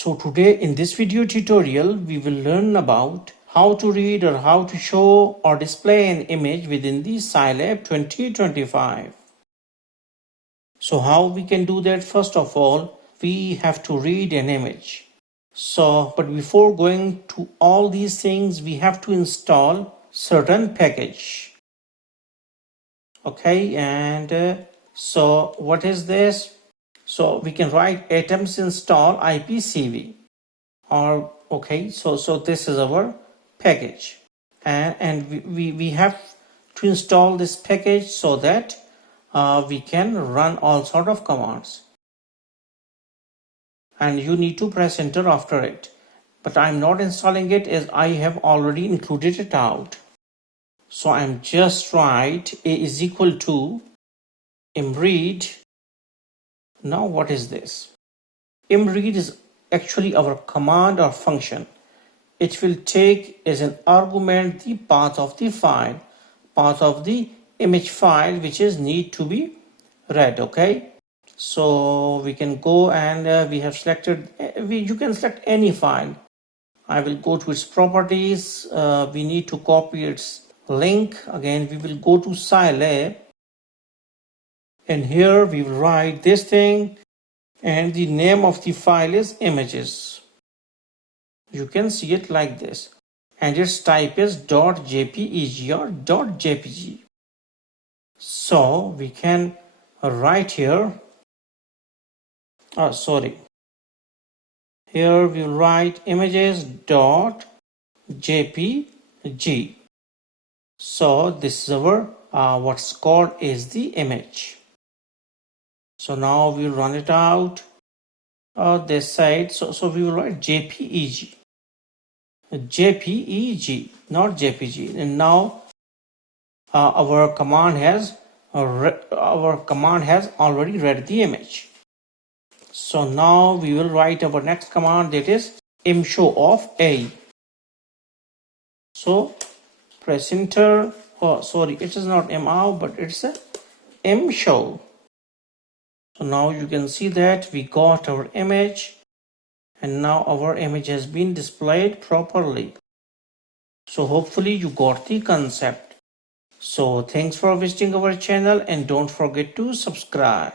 So today in this video tutorial, we will learn about how to read or how to show or display an image within the Scilab 2025. So how we can do that? First of all, we have to read an image. But before going to all these things, we have to install certain package. Okay, and so what is this? So we can write atoms install IPCV. Or okay, so this is our package, and we have to install this package so that we can run all sort of commands, and you need to press enter after it. But I'm not installing it as I have already included it out. So I'm just write a is equal to imread. Now what is this? Imread is actually our command or function. It will take as an argument the path of the file, path of the image file, which is need to be read. Okay, so we can go and we have selected, you can select any file. I will go to its properties. We need to copy its link. Again, we will go to Scilab, and here we will write this thing, and the name of the file is images. You can see it like this, and its type is .jpeg or .jpg. So we can write here, here we will write images.jpg. So this is our what's called is the image. So now we will run it out this side. So we will write jpeg, not jpg. And now our command has already read the image. So now we will write our next command, that is imshow of a. So press enter. It is not mow, but it's a imshow. So now you can see that we got our image, and now our image has been displayed properly. So hopefully you got the concept. So thanks for visiting our channel, and don't forget to subscribe.